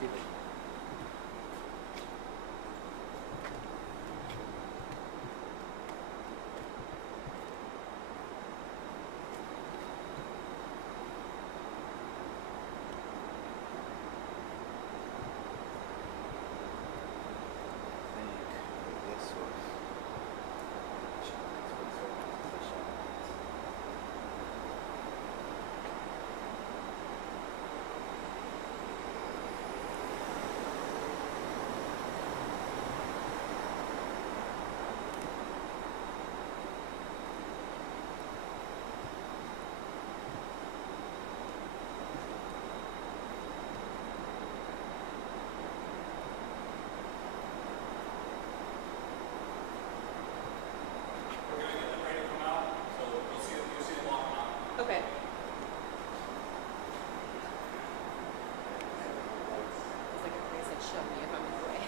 Give it. Okay. It's like a place that shove me if I'm in the way.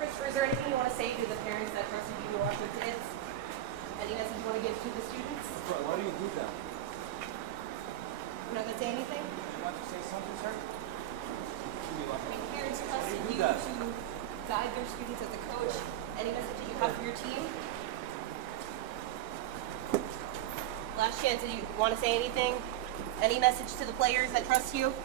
Christopher, is there anything you want to say to the parents that trusted you to watch their kids? Any message you want to give to the students? Why do you do that? You're not going to say anything? You want to say something, sir? I mean, parents trusted do you that? to guide their students as a coach. Any message that you have for your team? Last chance, do you want to say anything? Any message to the players that trust you?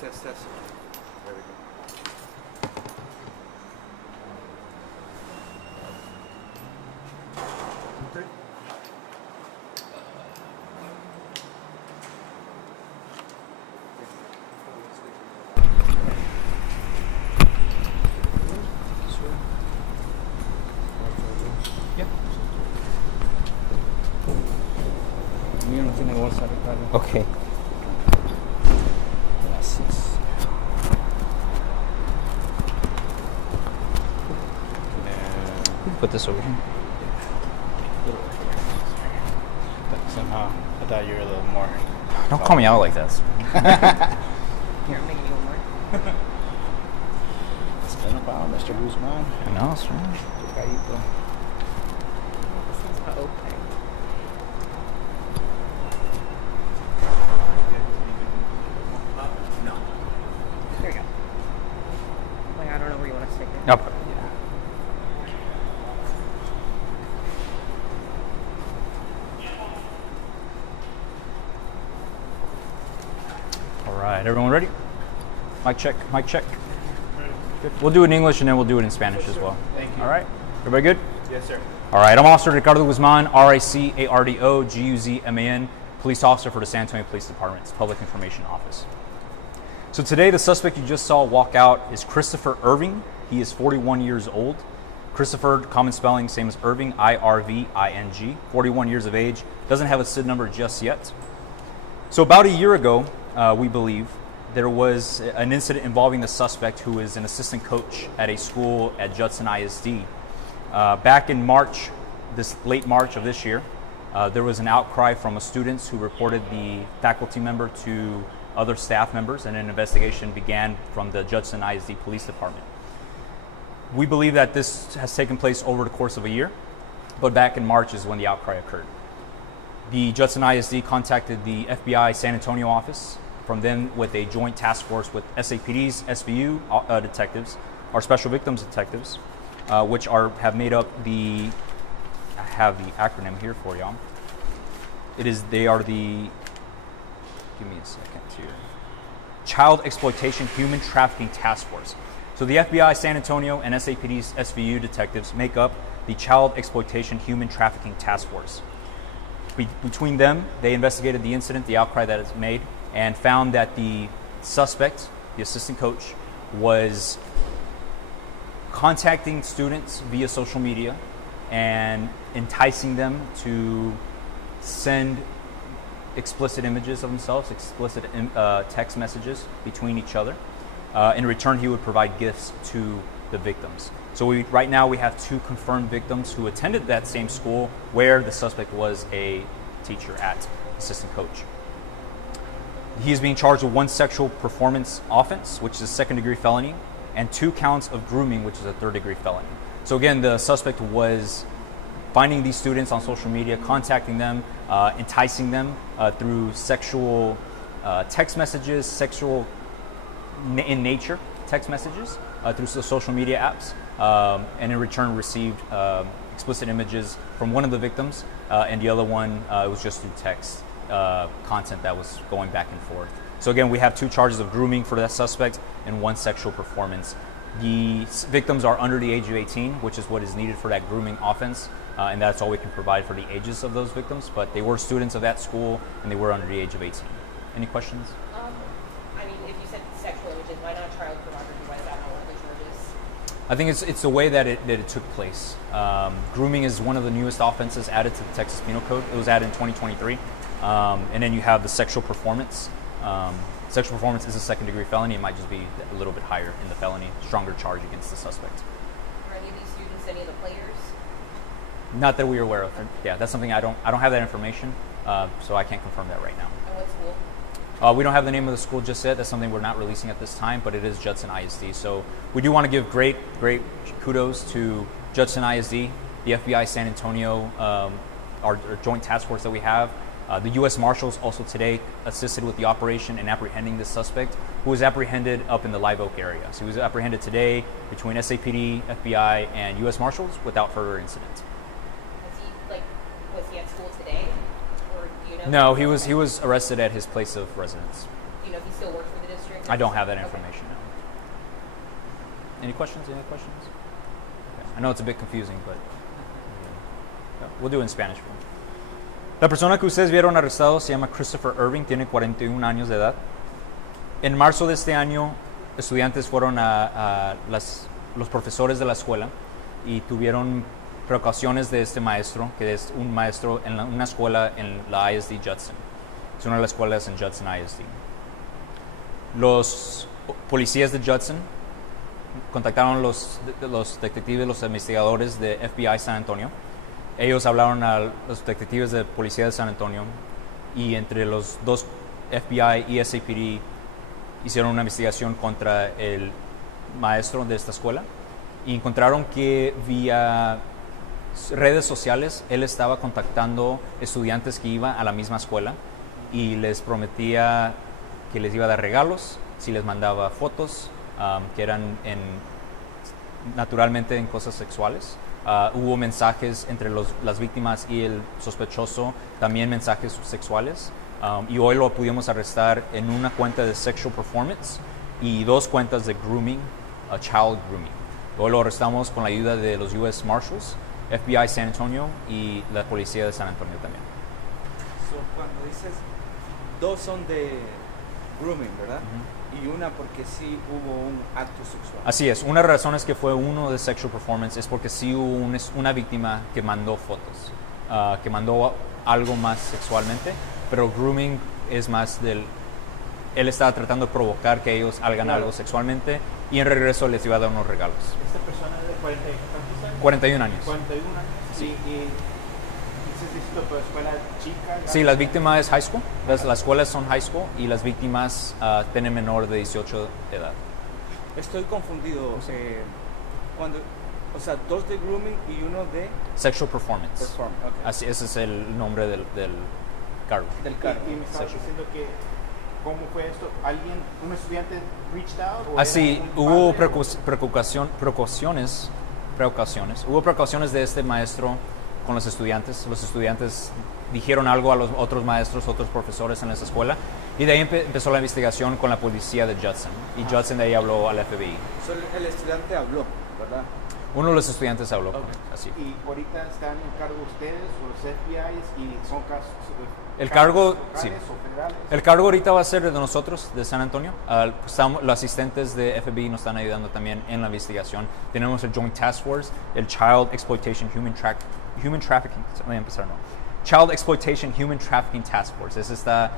Test. There we go. Okay. Yeah. mío no tiene bolsa, Ricardo. Okay. Gracias. You can put this over here. Somehow, I thought you were a little more. Don't call me out like that. Here, I'm making you one more. It's been a while, Mr. Guzman. I know, that's right. Tocadito. This one's not open. No. There you go. Like, I don't know where you want to stick it. Up. All right, everyone ready? Mic check, mic check. Good. We'll do it in English and then we'll do it in Spanish as well. Thank you. All right, everybody good? Yes, sir. All right, I'm Officer Ricardo Guzman, RICARDO GUZMAN, police officer for the San Antonio Police Department's Public Information Office. So today, the suspect you just saw walk out is Christopher Irving. He is 41 years old. Christopher, common spelling, same as Irving, IRVING, 41 years of age, doesn't have a SID number just yet. So about a year ago, we believe, there was an incident involving the suspect who is an assistant coach at a school at Judson ISD. Back in March, late March of this year, there was an outcry from students who reported the faculty member to other staff members, and an investigation began from the Judson ISD Police Department. We believe that this has taken place over the course of a year, but back in March is when the outcry occurred. The Judson ISD contacted the FBI San Antonio office, from them with a joint task force with SAPD's SVU detectives, our special victims detectives, which have made up I have the acronym here for y'all. They are the, give me a second here, Child Exploitation Human Trafficking Task Force. So the FBI San Antonio and SAPD's SVU detectives make up the Child Exploitation Human Trafficking Task Force. Between them, they investigated the incident, the outcry that is made, and found that the suspect, the assistant coach, was contacting students via social media and enticing them to send explicit images of themselves, explicit text messages between each other. In return, he would provide gifts to the victims. So right now we have 2 confirmed victims who attended that same school where the suspect was a teacher at, assistant coach. He is being charged with 1 sexual performance offense, which is a 2nd-degree felony, and 2 counts of grooming, which is a 3rd-degree felony. So again, the suspect was finding these students on social media, contacting them, enticing them through sexual text messages, sexual in nature text messages through the social media apps, and in return received explicit images from one of the victims, and the other one it was just through text content that was going back and forth. So again, we have 2 charges of grooming for that suspect and 1 sexual performance. The victims are under the age of 18, which is what is needed for that grooming offense, and that's all we can provide for the ages of those victims, but they were students of that school and they were under the age of 18. Any questions? I mean, if you said sexual images, why not child pornography? Why is that not one of the charges? I think it's the way that it took place. Grooming is one of the newest offenses added to the Texas Penal Code. It was added in 2023. And then you have the sexual performance. Sexual performance is a 2nd-degree felony. It might just be a little bit higher in the felony, stronger charge against the suspect. Are any of these students any of the players? Not that we are aware of. Yeah, that's something I don't have that information, so I can't confirm that right now. And what school? We don't have the name of the school just yet. That's something we're not releasing at this time, but it is Judson ISD. So we do want to give great kudos to Judson ISD, the FBI San Antonio, our joint task force that we have. The U.S. Marshals also today assisted with the operation in apprehending this suspect, who was apprehended up in the Live Oak area. So he was apprehended today between SAPD, FBI, and U.S. Marshals without further incident. Was he at school today? Or do you know? No, he was arrested at his place of residence. Do you know if he still works for the district? I don't have that information now. Any questions? Any questions? Okay. I know it's a bit confusing, but we'll do it in Spanish for him. La persona que ustedes vieron arrestado se llama Christopher Irving, tiene 41 años de edad. En marzo de este año, estudiantes fueron a los profesores de la escuela y tuvieron precauciones de este maestro, que es un maestro en una escuela en la ISD Judson. Es una de las escuelas en Judson ISD. Los policías de Judson contactaron los detectives, los investigadores de FBI San Antonio. Ellos hablaron a los detectives de policía de San Antonio y entre los dos FBI y SAPD hicieron una investigación contra el maestro de esta escuela y encontraron que vía redes sociales él estaba contactando estudiantes que iban a la misma escuela y les prometía que les iba a dar regalos si les mandaba fotos que eran naturalmente en cosas sexuales. Hubo mensajes entre las víctimas y el sospechoso, también mensajes sexuales. Y hoy lo pudimos arrestar en una cuenta de sexual performance y 2 cuentas de grooming, child grooming. Hoy lo arrestamos con la ayuda de los US Marshals, FBI San Antonio y la policía de San Antonio también. So, cuando dices 2 son de grooming, ¿verdad? Y una porque sí hubo un acto sexual. Así es, una razón es que fue uno de sexual performance es porque sí hubo una víctima que mandó fotos, que mandó algo más sexualmente, pero grooming es más él estaba tratando de provocar que ellos hagan algo sexualmente y en regreso les iba a dar unos regalos. Esta persona es de 40 ¿cuántos años? 41 años. 41 años. Sí. Y dices esto, pero escuela chica. Sí, las víctimas es high school, las escuelas son high school y las víctimas tienen menor de 18 de edad. Estoy confundido. Cuando, o sea, 2 de grooming y 1 de Sexual performance. perform. Okay. Así, ese es el nombre del cargo. Del cargo. Y me estabas diciendo que, ¿cómo fue esto? ¿Un estudiante reached out? ¿O Así, era un hubo padre? Hubo precauciones de este maestro con los estudiantes. Los estudiantes dijeron algo a los otros maestros, otros profesores en esa escuela. Y de ahí empezó la investigación con la policía de Judson. Y Judson de ahí habló al FBI. So, el estudiante habló, ¿verdad? Uno de los estudiantes habló con Ok. él, así. Y ahorita están en cargo ustedes o los FBI's y son casos El cargo, locales sí. o federales. El cargo ahorita va a ser de nosotros, de San Antonio. Los asistentes de FBI nos están ayudando también en la investigación. Tenemos el Joint Task Force, el Child Exploitation Human Trafficking. Voy a empezar, ¿no? Child Exploitation Human Trafficking Task Force. Ese está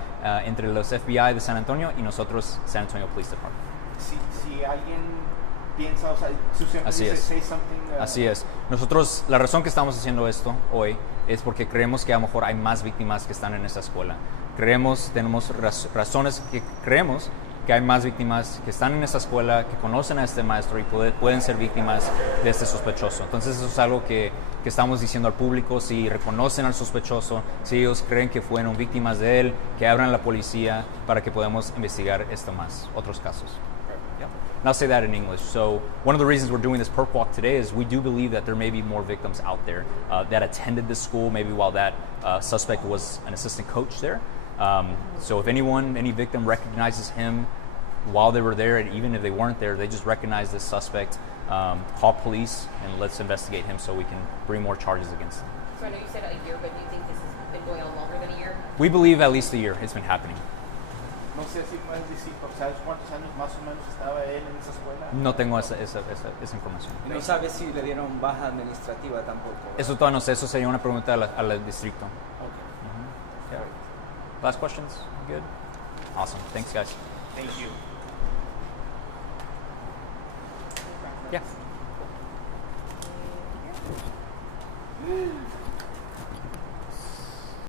entre los FBI de San Antonio y nosotros, San Antonio Police Department. Si alguien piensa, o sea, su siempre Así dice, es. say something. Así es. Nosotros, la razón que estamos haciendo esto hoy es porque creemos que a lo mejor hay más víctimas que están en esta escuela. Tenemos razones que creemos que hay más víctimas que están en esta escuela, que conocen a este maestro y pueden ser víctimas de este sospechoso. Entonces eso es algo que estamos diciendo al público, si reconocen al sospechoso, si ellos creen que fueron víctimas de él, que abran la policía para que podamos investigar otros casos. Yeah. And I'll say that in English. So one of the reasons we're doing this perp walk today is we do believe that there may be more victims out there that attended this school, maybe while that suspect was an assistant coach there. So if any victim recognizes him while they were there, and even if they weren't there, they just recognize this suspect, call police and let's investigate him so we can bring more charges against him. So I know you said a year, but do you think this has been going on longer than a year? We believe at least a year it's been happening. No sé si puedes decir, ¿sabes cuántos años más o menos estaba él en esa escuela? No tengo esa información. Y no sabes si le dieron baja administrativa tampoco. Eso todavía no sé, eso sería una pregunta al distrito. Okay. Yeah. Last questions? Good? Awesome. Thanks, guys. Thank you. Yeah.